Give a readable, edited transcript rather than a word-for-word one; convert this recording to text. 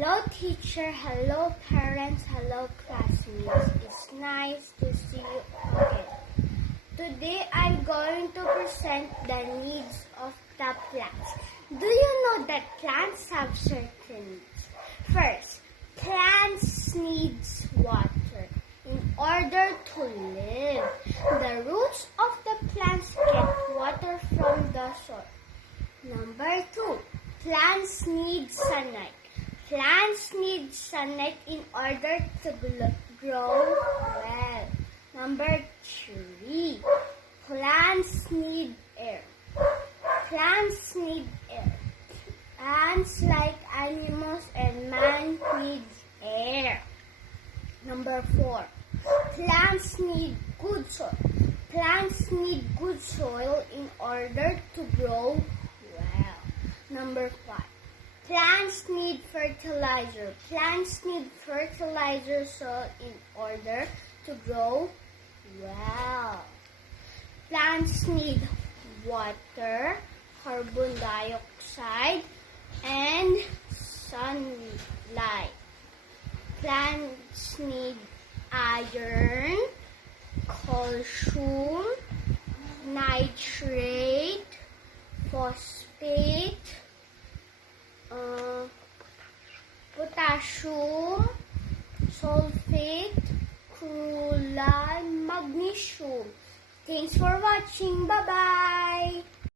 Hello teacher, hello parents, hello classmates. It's nice to see you again. Today I'm going to present the needs of the plants. Do you know that plants have certain needs? First, plants need water in order to live. The roots of the plants get water from the soil. Number 2, plants need sunlight. Plants need sunlight in order to grow well. Number 3, plants need air. Plants need air. Plants, like animals and man, need air. Number 4, plants need good soil. Plants need good soil in order to grow well. Number 5, plants need fertilizer. Plants need fertilizer soil in order to grow well. Plants need water, carbon dioxide, and sunlight. Plants need iron, calcium, nitrate, phosphate, potassium, sulfate, chloride, magnesium. Thanks for watching. Bye-bye.